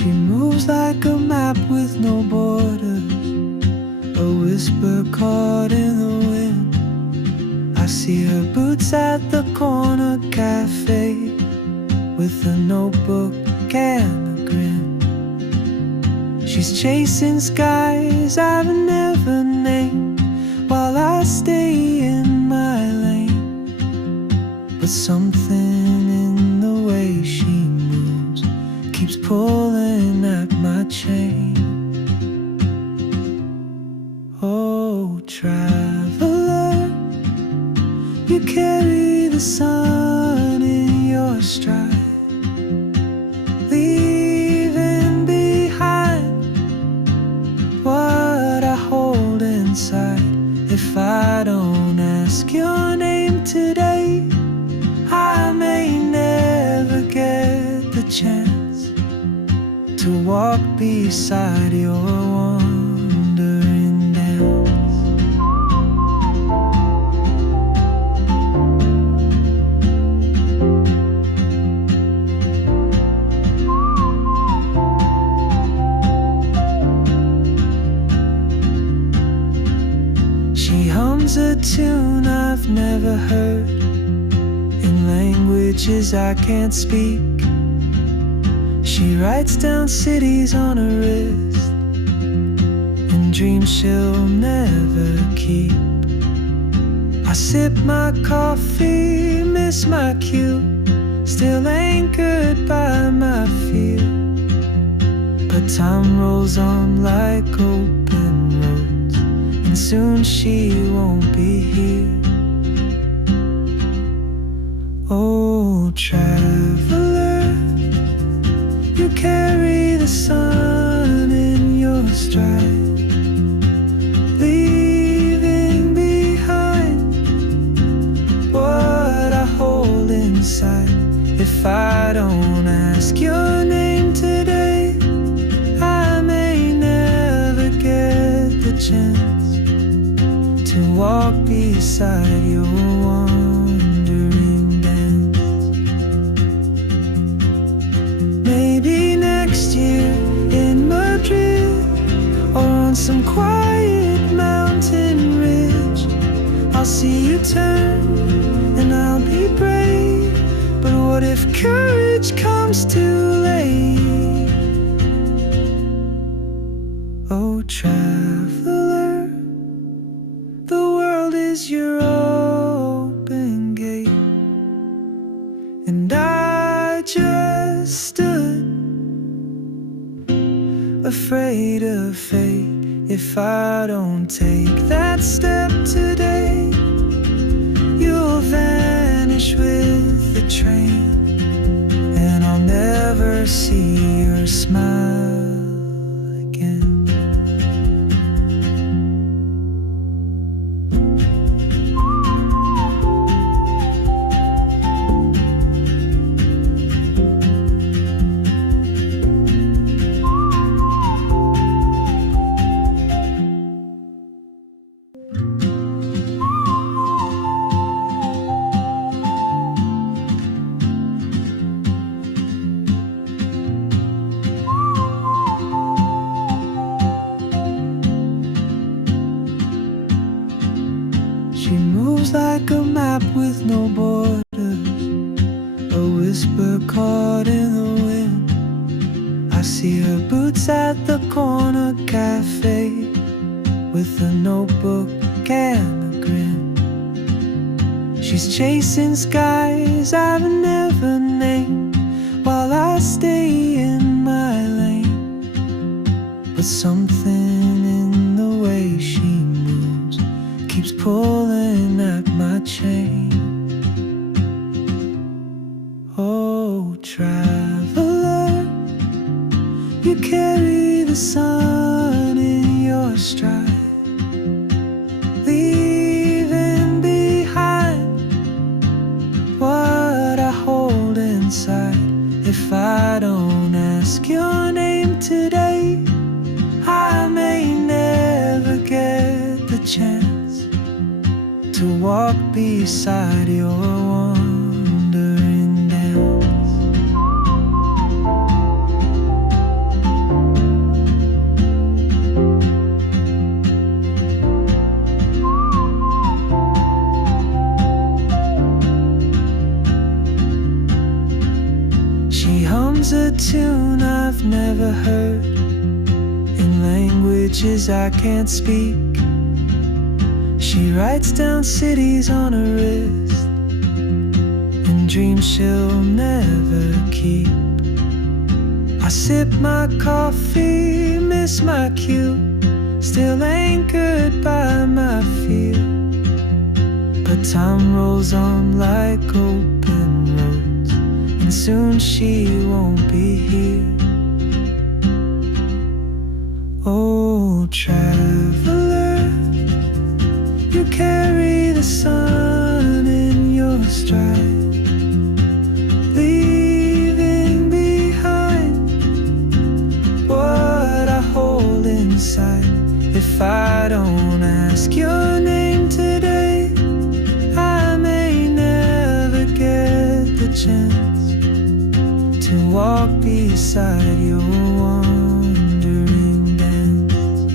She moves like a map with no borders, a whisper caught in the wind. I see her boots at the corner cafe, with a notebook and a grin. She's chasing skies I've never named, while I stay in my lane. But something in the way she moves keeps pulling at my chain. Oh, traveler, you carry the sun in your stride, leaving behind what I hold inside. If I don't ask your name today, I may never get the chance to walk beside your wandering dance. She hums a tune I've never heard, in languages I can't speak. She writes down cities on her wrist, and dreams she'll never keep. I sip my coffee, miss my cue, still anchored by my fear. But time rolls on like open roads, and soon she won't be here. Oh, traveler, you carry the sun in your stride, leaving behind what I hold inside. If I don't ask your name today, I may never get the chance to walk beside your wandering dance. Maybe next year in Madrid, or on some quiet mountain ridge, I'll see you turn and I'll be brave. But what if courage comes too late? Oh, traveler, the world is your open gate, and I just stood afraid of fate. If I don't take that step today, you'll vanish with the train, and I'll never see your smile again. She moves like a map with no borders, a whisper caught in the wind. I see her boots at the corner cafe, with a notebook and a grin. She's chasing skies I've never named, while I stay in my lane. But something in the way she moves keeps pulling at my chain. Oh, traveler, you carry the sun in your stride, leaving behind what I hold inside. If I don't ask your name today, I may never get the chance to walk beside your wandering dance. hums a tune I've never heard in languages I can't speak. She writes down cities on her wrist and dreams she'll never keep. I sip my coffee, miss my cue, still anchored by my fear. But time rolls on like open roads, and soon she won't be here. Oh, traveler, you carry the sun in your stride, leaving behind what I hold inside. If I don't ask your name today, I may never get the chance to walk beside your wandering dance.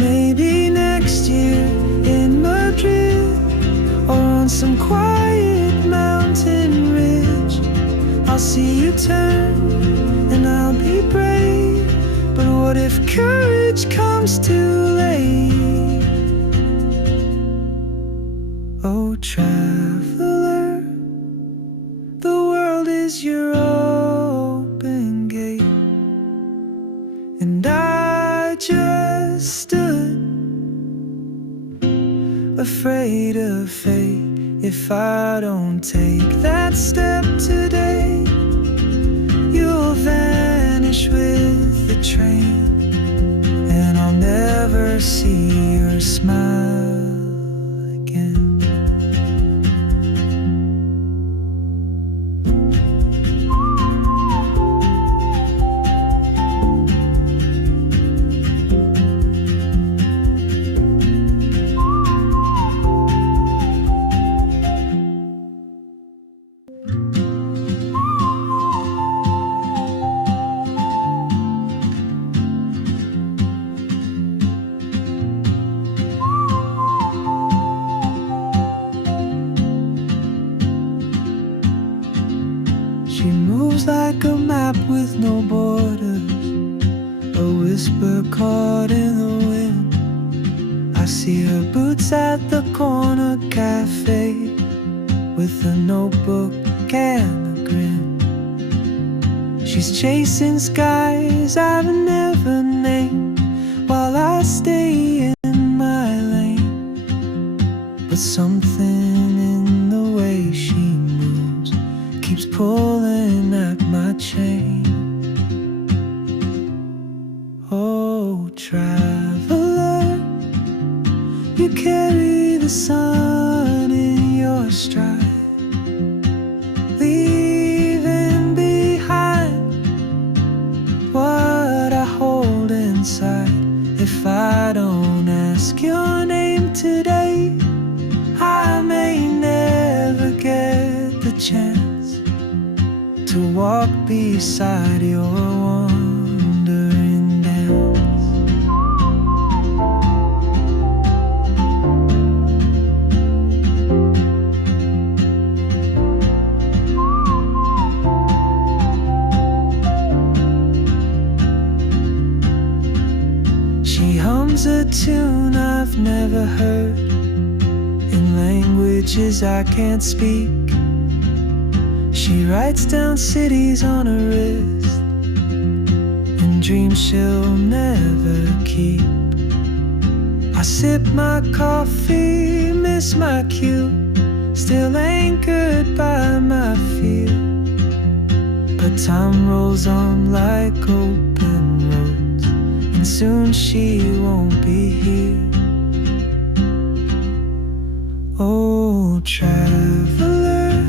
Maybe next year in Madrid, or on some quiet mountain ridge, I'll see you turn and I'll be brave. But what if courage comes too late? Oh, traveler, the world is your open gate, and I just stood afraid of fate. If I don't take that step today, you'll vanish with the train, and I'll never see your smile again. She moves like a map with no borders, a whisper caught in the wind. I see her boots at the corner cafe, with a notebook and a grin. She's chasing skies I've never named, while I stay in my lane. But something in the way she moves keeps pulling at my chain. Oh, traveler, you carry the sun in your stride, leaving behind what I hold inside. If I don't ask your name today, I may never get the chance to walk beside your wandering dance. She hums a tune I've never heard in languages I can't speak. She writes down cities on her wrist and dreams she'll never keep. I sip my coffee, miss my cue, still anchored by my fear. But time rolls on like open roads, and soon she won't be here. Oh, traveler,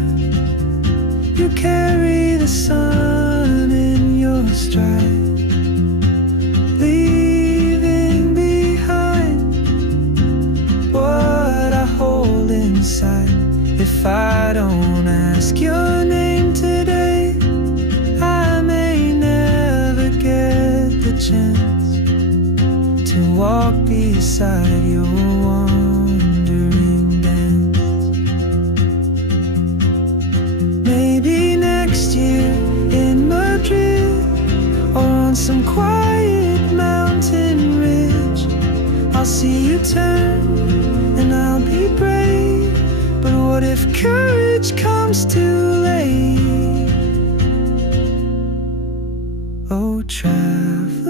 you carry the sun in your stride, leaving behind what I hold inside. If I don't ask your name today, I may never get the chance to walk beside your wandering dance. Maybe next some quiet mountain ridge. I'll see you turn and I'll be brave. But what if courage comes too late? Oh, traveler,